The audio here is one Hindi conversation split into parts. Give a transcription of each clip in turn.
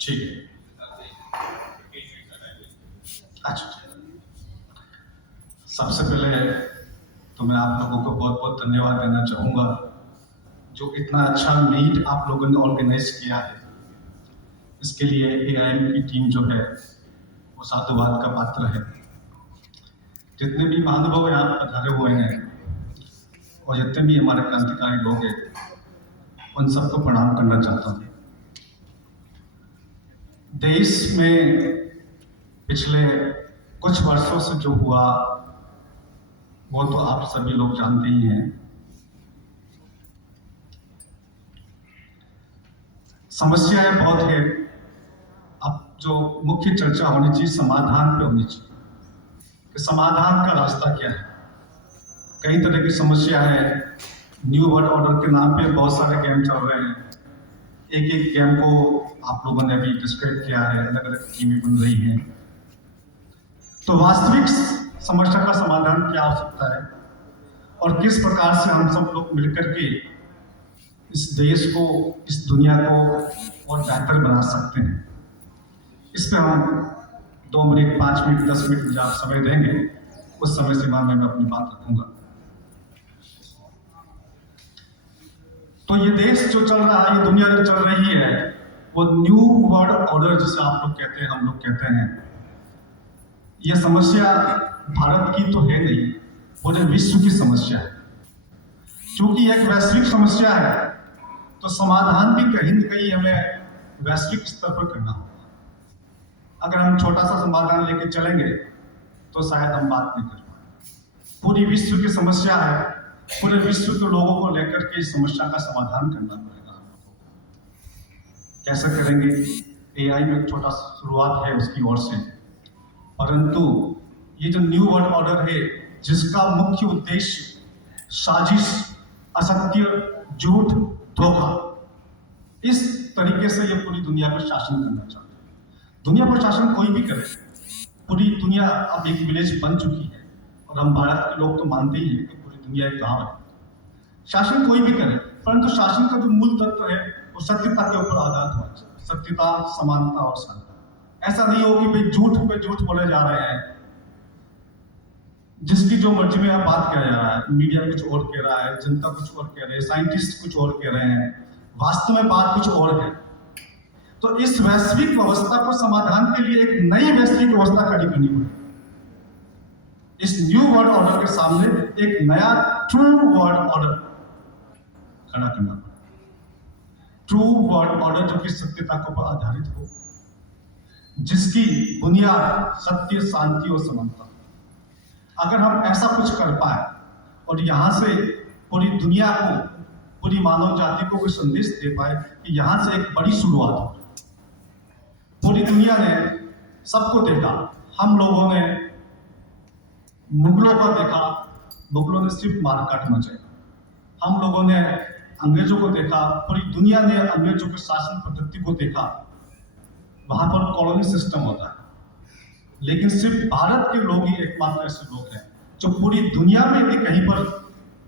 ठीक है। अच्छा, सबसे पहले तो मैं आप लोगों को बहुत बहुत धन्यवाद देना चाहूँगा जो इतना अच्छा मीट आप लोगों ने ऑर्गेनाइज किया है। इसके लिए AIM की टीम जो है वो साधुवाद का पात्र है। जितने भी महानुभाव यहाँ पधारे हुए हैं और जितने भी हमारे क्रांतिकारी लोग हैं उन सबको प्रणाम करना चाहता हूँ। देश में पिछले कुछ वर्षों से जो हुआ वो तो आप सभी लोग जानते ही हैं। समस्याएं बहुत है। अब जो मुख्य चर्चा होनी चाहिए समाधान पे होनी चाहिए कि समाधान का रास्ता क्या है। कई तरह की समस्या है। न्यू वर्ल्ड ऑर्डर के नाम पे बहुत सारे गेम चल रहे हैं। एक एक गेम को आप लोगों ने अभी डिस्क्राइब किया है, अलग अलग टीमें बन रही हैं। तो वास्तविक समस्या का समाधान क्या हो सकता है और किस प्रकार से हम सब लोग मिलकर के इस देश को, इस दुनिया को और बेहतर बना सकते हैं। इस पे हम 2 मिनट, 5 मिनट, 10 मिनट मुझे आप समय देंगे, उस समय सीमा में मैं अपनी बात रखूंगा। तो ये देश जो चल रहा है, ये दुनिया जो चल रही है, वो न्यू वर्ल्ड ऑर्डर जिसे आप लोग कहते हैं, हम लोग कहते हैं, ये समस्या भारत की तो है नहीं, पूरे विश्व की समस्या है। क्योंकि एक वैश्विक समस्या है तो समाधान भी कहीं न कहीं हमें वैश्विक स्तर पर करना होगा। अगर हम छोटा सा समाधान लेके चलेंगे तो शायद हम बात नहीं कर पाएंगे। पूरी विश्व की समस्या है, पूरे विश्व के लोगों को लेकर के इस समस्या का समाधान करना पड़ेगा हम लोगों को। कैसे करेंगे? AI में एक छोटा शुरुआत है उसकी ओर से, परंतु ये जो न्यू वर्ल्ड ऑर्डर है जिसका मुख्य उद्देश्य साजिश, असत्य, झूठ, धोखा, इस तरीके से ये पूरी दुनिया पर शासन करना चाहते हैं। दुनिया पर शासन कोई भी करे, पूरी दुनिया अब एक विलेज बन चुकी है और हम भारत के लोग तो मानते ही हैं कि पूरी दुनिया एक गांव है। शासन कोई भी करे, परंतु शासन का जो मूल तत्व है वो सत्यता के ऊपर आधारित होना चाहिए। सत्यता, समानता और शांति। ऐसा नहीं हो कि भाई झूठ पे झूठ बोले जा रहे हैं, जिसकी जो मर्जी में आप बात किया जा रहा है। मीडिया कुछ और कह रहा है, जनता कुछ और कह रहे हैं, साइंटिस्ट कुछ और कह रहे हैं, वास्तव में बात कुछ और है। तो इस वैश्विक व्यवस्था को समाधान के लिए एक नई वैश्विक व्यवस्था खड़ी करनी पड़ेगी। इस न्यू वर्ल्ड ऑर्डर के सामने एक नया ट्रू वर्ल्ड ऑर्डर खड़ा करना पड़ेगा। ट्रू वर्ल्ड ऑर्डर जो कि सत्यता के ऊपर आधारित हो, जिसकी बुनियाद सत्य, शांति और समानता। अगर हम ऐसा कुछ कर पाए और यहां से पूरी दुनिया को, पूरी मानव जाति को कोई संदेश दे पाए कि यहां से एक बड़ी शुरुआत हो। पूरी दुनिया ने सबको देखा, हम लोगों ने मुगलों को देखा, मुगलों ने सिर्फ मारकाट मचाई। हम लोगों ने अंग्रेजों को देखा, पूरी दुनिया ने अंग्रेजों के शासन पद्धति को देखा। वहां पर कॉलोनी सिस्टम होता है, लेकिन सिर्फ भारत के लोग ही एकमात्र ऐसे लोग हैं जो पूरी दुनिया में यदि कहीं पर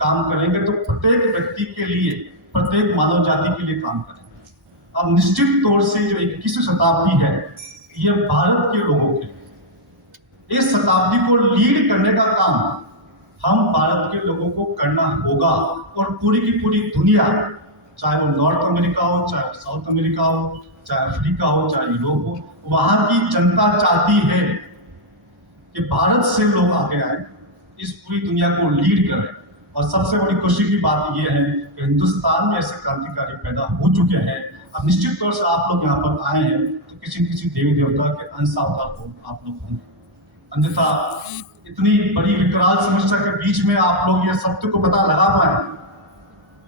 काम करेंगे तो प्रत्येक व्यक्ति के लिए, प्रत्येक मानव जाति के लिए काम करेंगे। अब निश्चित तौर से जो 21वीं शताब्दी है, ये भारत के लोगों के लिए, इस शताब्दी को लीड करने का काम हम भारत के लोगों को करना होगा। और पूरी की पूरी दुनिया, चाहे वो नॉर्थ अमेरिका हो, चाहे वो साउथ अमेरिका हो, चाहे अफ्रीका हो, चाहे यूरोप हो, वहां की जनता चाहती है कि भारत से लोग आगे आए, इस पूरी दुनिया को लीड करें। और सबसे बड़ी खुशी की बात यह है कि हिंदुस्तान में ऐसे क्रांतिकारी पैदा हो चुके हैं। अब निश्चित तौर से आप लोग यहाँ पर आए हैं तो किसी किसी देवी देवता के अंश अवतार हो आप लोग होंगे, अन्यथा इतनी बड़ी विकराल समस्या के बीच में आप लोग ये सत्य को पता लगा पाए,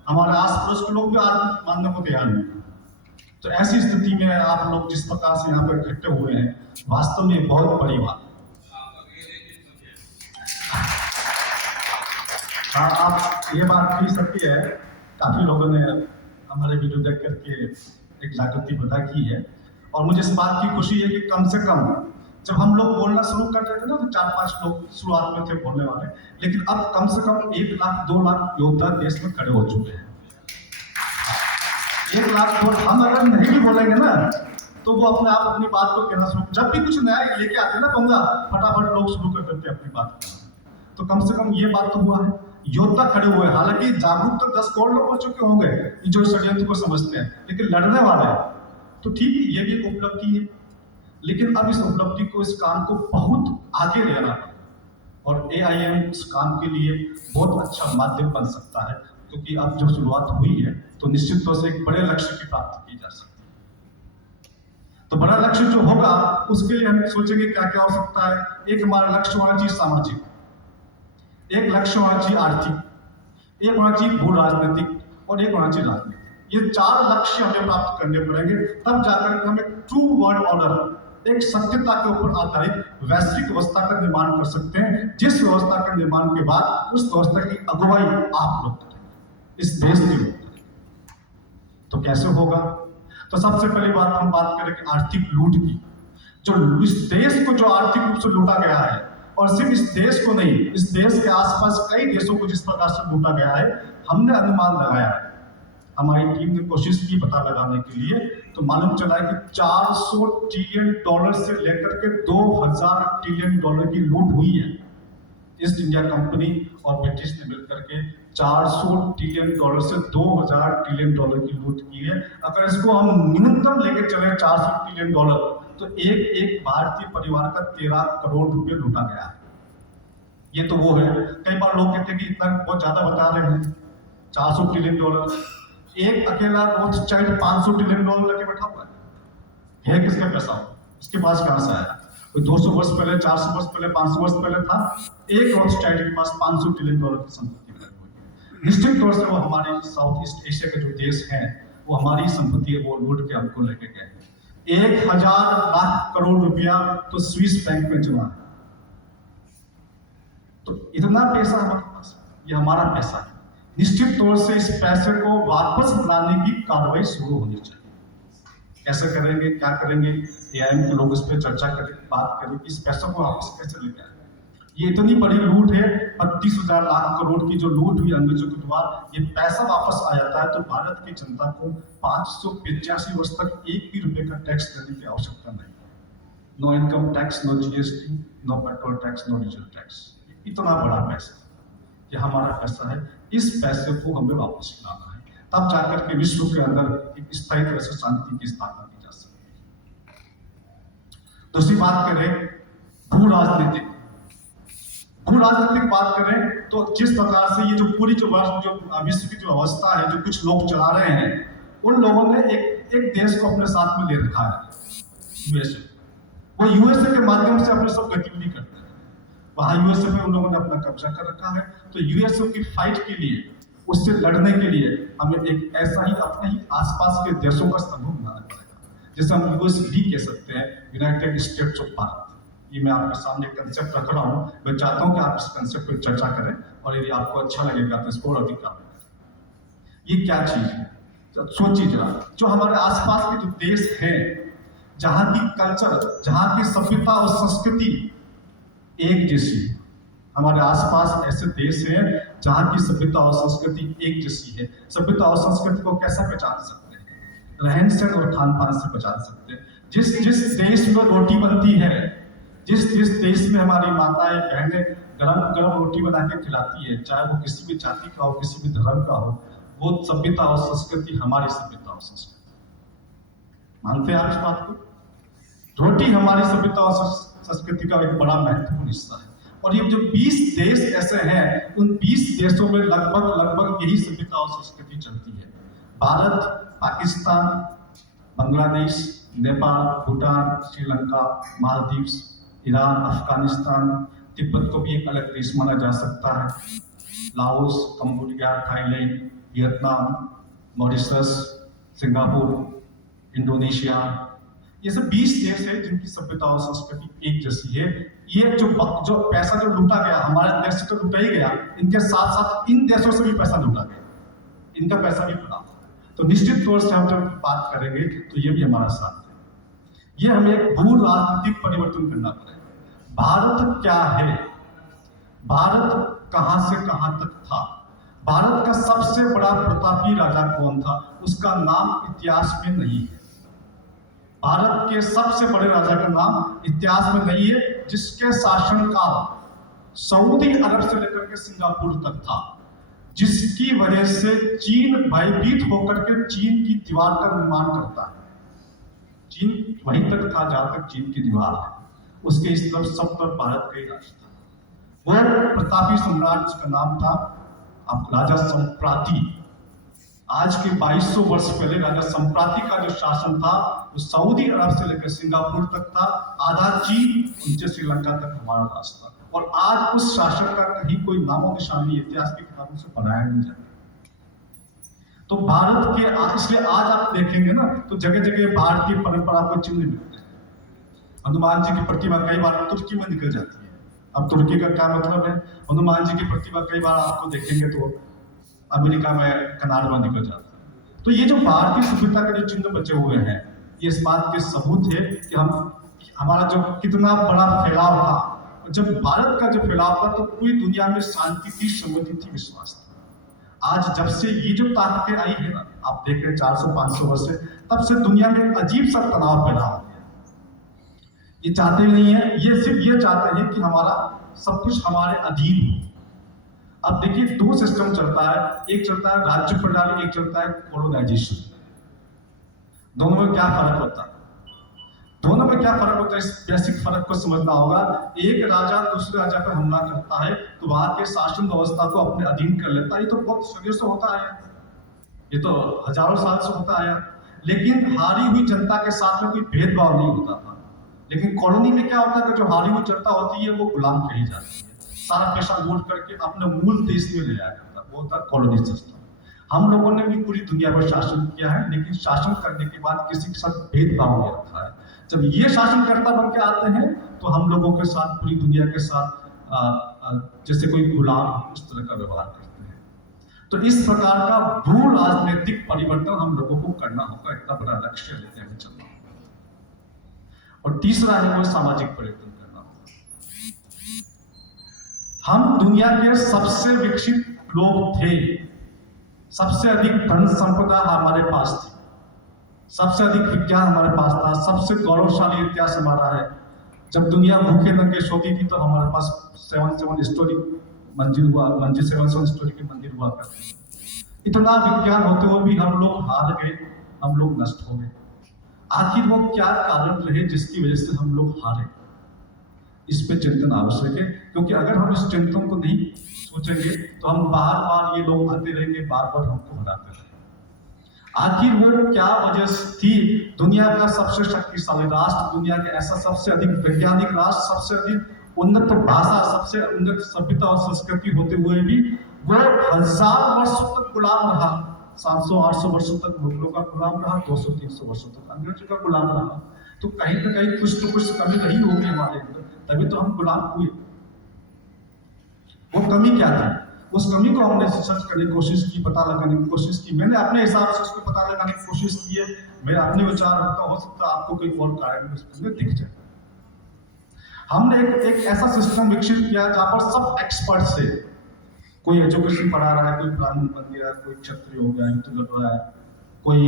हमारे आस पड़ोस के लोग भी आज मानने को तैयार नहीं। तो ऐसी स्थिति में आप लोग जिस प्रकार से यहाँ पर इकट्ठे हुए हैं, वास्तव में बहुत बड़ी बात है। हाँ, आप ये बात कही सकती है, काफी लोगों ने हमारे वीडियो देख करके एक जागृति पैदा की है। और मुझे इस बात की खुशी है कि कम से कम जब हम लोग बोलना शुरू कर रहे थे ना, तो 4-5 लोग शुरुआत में थे बोलने वाले, लेकिन अब कम से कम 1 लाख 2 लाख योद्धा देश में खड़े हो चुके हैं। 1 लाख, हम अगर नहीं भी बोलेंगे ना तो वो अपने आप अपनी बात को कहना शुरू, जब भी कुछ नया लेके आते ना कहूँगा, फटाफट लोग शुरू कर देते अपनी बात कहना। तो कम से कम ये बात तो हुआ है, योद्धा खड़े हुए, हालांकि जागरूक तो 10 करोड़ लोग हो चुके होंगे जो षड्यंत्र को समझते हैं, लेकिन लड़ने वाले हैं तो ठीक है, ये भी एक उपलब्धि है। लेकिन अब इस उपलब्धि को, इस काम को बहुत आगे ले जाना है, और AIM इस काम के लिए बहुत अच्छा माध्यम बन सकता है, क्योंकि अब जब शुरुआत हुई है तो निश्चित तौर से एक बड़े लक्ष्य की प्राप्ति की जा सकती है। तो बड़ा लक्ष्य जो होगा उसके लिए हम सोचेंगे क्या क्या हो सकता है। एक हमारा लक्ष्य होना चाहिए सामाजिक, एक लक्ष्य होना चाहिए आर्थिक, एक होना चाहिए भू राजनीतिक, और एक होना चाहिए राजनीतिक। ये 4 लक्ष्य हमें प्राप्त करने पड़ेंगे, तब जाकर हम एक ट्रू वर्ल्ड ऑर्डर, एक सत्यता के ऊपर आधारित वैश्विक व्यवस्था का निर्माण कर सकते हैं, जिस व्यवस्था के निर्माण के बाद उस व्यवस्था की अगुवाई आप लोग करेंगे, इस देश के लोग करेंगे। तो कैसे होगा? तो सबसे पहली बात हम बात करेंगे आर्थिक लूट की। जो इस देश को जो आर्थिक रूप से लूटा गया है, और सिर्फ इस देश को नहीं, इस देश के आसपास कई देशों को जिस प्रकार से लूटा गया है, हमने अनुमान लगाया है, हमारी टीम ने कोशिश की पता लगाने के लिए, तो मालूम चला है कि $400 ट्रिलियन से लेकर के $2000 ट्रिलियन की लूट हुई है। ईस्ट इंडिया कंपनी और ब्रिटिश ने मिलकर के $400 ट्रिलियन से $2000 ट्रिलियन की लूट की है। अगर इसको हम न्यूनतम लेके चले $400 ट्रिलियन, तो एक भारतीय परिवार का 13 करोड़ रुपए लूटा गया है। ये तो वो है, कई बार लोग कहते हैं कि इतना बहुत ज्यादा बता रहे हैं, $400 ट्रिलियन, एक अकेला रोथस्चाइल्ड $500 ट्रिलियन लेके बैठा हुआ है किसका पैसा? उसके पास कहां से आया? कोई 200 वर्ष पहले, 400 वर्ष पहले, 500 वर्ष पहले था, एक रोथस्चाइल्ड के पास $500 ट्रिलियन की संपत्ति बनी हुई है। निश्चित तौर से वो हमारे साउथ ईस्ट एशिया के जो देश हैं, वो हमारी संपत्ति है, वो लूट के हमको लेके गए। 1000 लाख करोड़ रुपया तो स्विस बैंक में जमा है। तो इतना पैसा हमारे पास, ये हमारा पैसा है। निश्चित तौर से इस पैसे को वापस लाने की कार्रवाई शुरू होनी चाहिए। कैसे करेंगे, क्या करेंगे? AIM के लोग इस पर चर्चा करें, बात करें कि इस पैसे को वापस कैसे लेके आए। ये इतनी बड़ी लूट है, 32,000 लाख करोड़ की जो लूट हुई अंग्रेजों के द्वारा, ये पैसा वापस आ जाता है तो भारत की जनता को 585 वर्ष तक एक भी रुपए का टैक्स देने की आवश्यकता नहीं। No income tax, no GST, no petrol tax, no diesel tax. इतना बड़ा पैसा, ये हमारा पैसा है, इस पैसे को हमें वापस लाना है, तब जाकर के विश्व के अंदर एक स्थायी तरह से शांति की स्थापना की जा सकती है। दूसरी बात करें भू राजनीतिक बात करें, तो जिस प्रकार से ये जो पूरी जो विश्व की जो अवस्था है, जो कुछ लोग चला रहे हैं, उन लोगों ने एक देश को अपने साथ में ले रखा है, USA। वो USA के माध्यम से अपने सब गतिविधि करते हैं। वहां USA में उन लोगों ने अपना कब्जा कर रखा है। तो USA की फाइट के लिए, उससे लड़ने के लिए हमें एक ऐसा ही अपने ही आसपास के देशों का समूह बनाना पड़ेगा, जैसे हम USB कह सकते हैं, यूनाइटेड स्टेट्स ऑफ भारत। ये मैं आपके सामने कंसेप्ट रख रहा हूँ, मैं चाहता हूँ कि आप इस कंसेप्ट पर चर्चा करें, और यदि आपको अच्छा लगेगा तो इसको और अधिक करें। ये क्या चीज है? तो सोचिए जरा, जो हमारे आसपास के जो देश हैं, जहाँ की कल्चर, जहाँ की सभ्यता और संस्कृति एक जैसी है। हमारे आसपास ऐसे देश हैं जहाँ की सभ्यता और संस्कृति एक जैसी है। सभ्यता और संस्कृति को कैसे पहचान सकते हैं? रहन सहन और खान पान से पहचान सकते हैं। जिस देश में रोटी बनती है, जिस देश में हमारी माताएं बहनें गरम गरम रोटी बना के खिलाती है, चाहे वो किसी भी जाति का हो, किसी भी धर्म का हो, वो सभ्यता और संस्कृति हमारी सभ्यता और संस्कृति। मानते हैं आप इस बात को? रोटी हमारी सभ्यता और संस्कृति का एक बड़ा महत्वपूर्ण हिस्सा है। और ये जो 20 देश ऐसे हैं, उन 20 देशों में लगभग यही सभ्यता और संस्कृति चलती है। भारत, पाकिस्तान, बांग्लादेश, नेपाल, भूटान, श्रीलंका, मालदीव, ईरान, अफगानिस्तान, तिब्बत को भी एक अलग देश माना जा सकता है, Laos, Cambodia, Thailand, Vietnam, Mauritius, Singapore, Indonesia, ये सब 20 देश है जिनकी सभ्यता और संस्कृति एक जैसी है। ये जो पैसा जो लूटा गया हमारे देश से तो लूटा ही गया, इनके साथ साथ इन देशों से भी पैसा लूटा गया, इनका पैसा भी बड़ा। तो निश्चित तौर से हम जब बात करेंगे तो ये भी हमारा साथ है। ये हमें एक भू राजनीतिक परिवर्तन करना पड़ेगा। भारत क्या है? भारत कहां से कहां तक था? भारत का सबसे बड़ा प्रतापी राजा कौन था? उसका नाम इतिहास में नहीं है। भारत के सबसे बड़े राजा का नाम इतिहास में नहीं है, जिसके शासनकाल सऊदी अरब से लेकर के सिंगापुर तक था, जिसकी वजह से चीन भयभीत होकर के चीन की दीवार का निर्माण करता है। चीन वहीं तक था जहां तक चीन की दीवार है, उसके इस तरफ सब तरफ भारत का ही राज था। वो प्रतापी सम्राट, जिसका नाम था अब राजा संप्राति। आज के 2200 वर्ष पहले राजा संप्राति का जो शासन था वो सऊदी अरब से लेकर सिंगापुर तक था, आधा चीन नीचे श्रीलंका तक हमारा राज था। और आज उस शासक का कहीं कोई नामो निशानी इतिहास की किताबों से पढ़ाया नहीं जाता। तो भारत के इसलिए आज आप देखेंगे ना तो जगह जगह भारतीय परंपरा को चिन्ह मिलते हैं। हनुमान जी की प्रतिमा कई बार तुर्की में निकल जाती है। अब तुर्की का क्या मतलब है? हनुमान जी की प्रतिमा कई बार आपको देखेंगे तो अमेरिका में कनाडा में निकल जाता है। तो ये जो भारतीय सभ्यता के जो चिन्ह बचे हुए हैं, ये इस बात के सबूत है कि हमारा जो कितना बड़ा फैलाव था। जब भारत का जो फैलाव था तो पूरी दुनिया में शांति थी, समृद्धि थी, विश्वास था। आज जब से ये जो ताकतें आई है ना, आप देख रहे हैं 400-500 वर्ष से, तब से दुनिया में एक अजीब सा तनाव पैदा हो गया। ये चाहते नहीं है, ये सिर्फ ये चाहते हैं कि हमारा सब कुछ हमारे अधीन हो। अब देखिए दो सिस्टम चलता है, एक चलता है राज्य प्रणाली, एक चलता है कॉलोनाइजेशन। दोनों में क्या फर्क होता है? दोनों में क्या फर्क होता है, इस बेसिक फर्क को समझना होगा। एक राजा दूसरे राजा पर हमला करता है तो वहां के शासन व्यवस्था को अपने अधीन कर लेता है। ये तो बहुत सदियों से होता आया, ये तो हजारों साल से होता आया। लेकिन हारी हुई जनता के साथ में कोई भेदभाव नहीं होता था। लेकिन कॉलोनी में क्या होता है कि जो हारी हुई जनता होती है वो गुलाम कही जाती है, सारा पैसा लूट करके अपने मूल देश में ले आया करता, वो होता है कॉलोनी सिस्टम। हम लोगों ने भी पूरी दुनिया पर शासन किया है, लेकिन शासन करने के बाद किसी के साथ भेदभाव नहीं रखा है। जब ये शासनकर्ता बन के आते हैं तो हम लोगों के साथ, पूरी दुनिया के साथ जैसे कोई गुलाम, उस तरह का व्यवहार करते हैं। तो इस प्रकार का भू राजनीतिक परिवर्तन हम लोगों को करना होगा, इतना बड़ा लक्ष्य लेते हुए चलना होगा। और तीसरा है वो सामाजिक परिवर्तन करना होगा। हम दुनिया के सबसे विकसित लोग थे, सबसे अधिक धन संपदा हमारे पास थी, सबसे अधिक विज्ञान हमारे पास था, सबसे गौरवशाली इतिहास हमारा है। जब दुनिया भूखे नंगे सोती थी तो हमारे पास 7 स्टोरी मंदिर हुआ, 7 स्टोरी के मंदिर हुआ करते। इतना विज्ञान होते हुए भी हम लोग हार गए, हम लोग नष्ट हो गए। आखिर वो क्या कारण रहे जिसकी वजह से हम लोग हारे? इस पे चिंतन आवश्यक है, क्योंकि अगर हम इस चिंतन को नहीं सोचेंगे तो हम बार बार ये लोग आते रहेंगे, बार बार हमको हराते रहेंगे। आखिर वो क्या वजह थी? दुनिया का सबसे शक्तिशाली राष्ट्र, दुनिया के ऐसा सबसे अधिक वैज्ञानिक राष्ट्र, सबसे अधिक उन्नत भाषा, सबसे उन्नत सभ्यता और संस्कृति होते हुए भी वो 1000 वर्षों तक गुलाम रहा। 700-800 वर्षों तक मुगलों का गुलाम रहा, 200-300 वर्षों तक अंग्रेजों का गुलाम रहा। तो कहीं ना कहीं कुछ तो कुछ कमी रही होगी हमारे अंदर, तभी तो हम गुलाम हुए। वो कमी क्या थी? उस कमी को हमने सर्च करने की कोशिश की, पता लगाने की कोशिश की। मैंने अपने हिसाब से उसको पता लगाने की कोशिश की है। मेरा अपने विचार रखता, हो सकता है आपको कोई और कारण उसमें दिख जाए। हमने एक ऐसा सिस्टम विकसित किया जहां पर सब एक्सपर्ट से, कोई एजुकेशन पढ़ा रहा है, कोई ब्राह्मण बन गया, कोई क्षत्रिय हो गया, युद्ध लड़ रहा है, कोई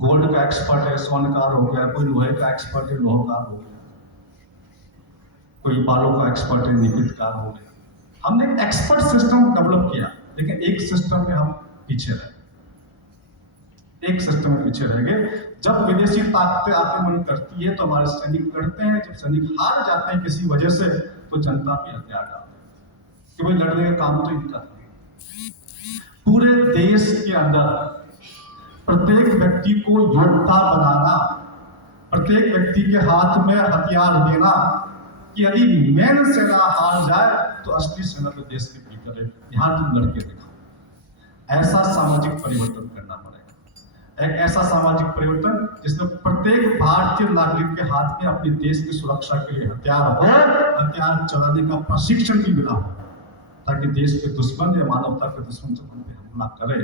गोल्ड का एक्सपर्ट है, स्वर्णकार हो गया, कोई लोहे का एक्सपर्ट है, लोहकार हो गया, कोई बालों का एक्सपर्ट है, निकितकार हो गया। हमने एक एक्सपर्ट सिस्टम डेवलप किया, लेकिन एक सिस्टम में हम पीछे रह गए, एक सिस्टम में पीछे रह गए। जब विदेशी ताकतें आक्रमण करती है तो हमारे सैनिक लड़ते हैं, जब सैनिक हार जाते हैं किसी वजह से तो जनता पे हथियार डालते हैं कि भाई लड़ने का काम तो इनका है। पूरे देश के अंदर प्रत्येक व्यक्ति को योद्धा बनाना, प्रत्येक व्यक्ति के हाथ में हथियार देना कि यदि मेन सेना हार जाए तो असली सेना तो देश के भीतर है, यहां तुम लड़के दिखाओ। ऐसा सामाजिक परिवर्तन करना पड़ेगा, एक ऐसा सामाजिक परिवर्तन जिसमें प्रत्येक भारतीय नागरिक के हाथ में अपने देश की सुरक्षा के लिए हथियार हो, हथियार चलाने का प्रशिक्षण भी मिला हो, ताकि देश के दुश्मन या मानवता के दुश्मन जब हम पे हमला करे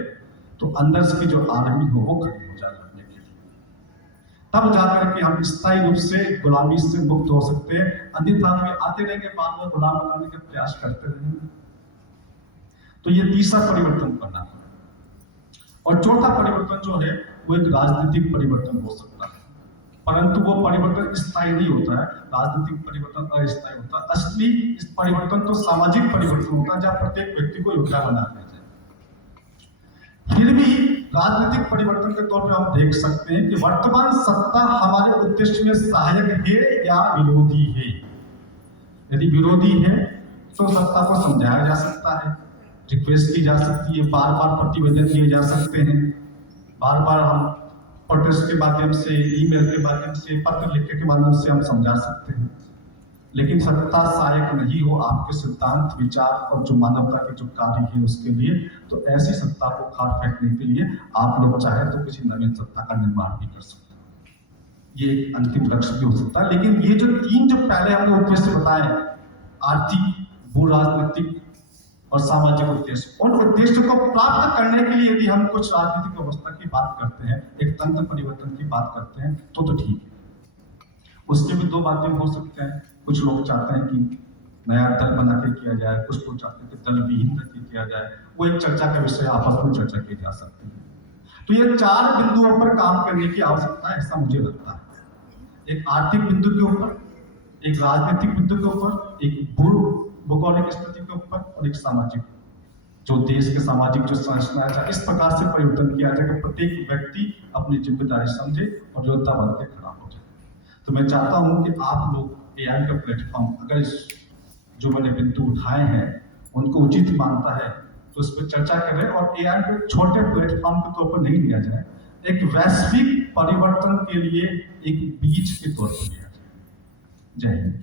तो अंदर से जो आर्मी हो वो खड़ी हो जाए लड़ने के लिए। तब जाकर के हम स्थायी रूप से गुलामी से मुक्त हो सकते हैं। अन्यथा में आते रहेंगे, बार बार गुलाम बनाने का प्रयास करते रहेंगे। तो ये तीसरा परिवर्तन करना है। और चौथा परिवर्तन जो है वो एक राजनीतिक परिवर्तन हो सकता है। परंतु वो परिवर्तन स्थायी नहीं होता है। राजनीतिक परिवर्तन अस्थायी होता है। असली इस परिवर्तन तो सामाजिक परिवर्तन होता है, जहाँ प्रत्येक व्यक्ति को योग्य बना दिया जाए। फिर भी राजनीतिक परिवर्तन के तौर पर हम देख सकते हैं कि वर्तमान सत्ता हमारे उद्देश्य में सहायक है या विरोधी है। यदि विरोधी है तो सत्ता को समझाया जा सकता है, रिक्वेस्ट की जा सकती है, बार बार प्रतिवेदन दिए जा सकते हैं, बार बार हम प्रोटेस्ट के माध्यम से, ईमेल के माध्यम से, पत्र लिखने के माध्यम से हम समझा सकते हैं। लेकिन सत्ता सहायक नहीं हो आपके सिद्धांत, विचार और जो मानवता के जो कार्य है उसके लिए, तो ऐसी सत्ता को खाट फेंकने के लिए आप लोग चाहे तो किसी नवीन सत्ता का निर्माण भी कर सकते हैं। ये एक अंतिम लक्ष्य भी हो सकता है। लेकिन ये जो तीन जो पहले हमने उद्देश्य बताए, आर्थिक, भू राजनीतिक और सामाजिक उद्देश्य, उन उद्देश्यों को प्राप्त करने के लिए यदि हम कुछ राजनीतिक व्यवस्था की बात करते हैं, एक तंत्र परिवर्तन की बात करते हैं, तो ठीक है। उसके भी दो माध्यम हो सकते हैं। कुछ लोग चाहते हैं कि नया दल बना के किया जाए, कुछ लोग चाहते हैं कि दल विहीन करके किया जाए। वो एक चर्चा का विषय, आपस में चर्चा की जा सकती है। तो ये चार बिंदुओं पर काम करने की आवश्यकता है, ऐसा मुझे लगता है। एक आर्थिक बिंदु के ऊपर, एक राजनीतिक बिंदु के ऊपर, एक भूगोलिक स्थिति के ऊपर और एक सामाजिक, जो देश के सामाजिक जो संरचना है, इस प्रकार से परिवर्तन किया जाए कि प्रत्येक व्यक्ति अपनी जिम्मेदारी समझे और योद्धा बन के खड़ा हो जाए। तो मैं चाहता हूं कि आप लोग एआई का प्लेटफॉर्म, अगर जो मैंने बिंदु उठाए हैं उनको उचित मानता है तो उस पर चर्चा करें और एआई को छोटे प्लेटफॉर्म के तौर पर नहीं लिया जाए, एक वैश्विक परिवर्तन के लिए एक बीज के तौर पर लिया जाए। जय हिंद।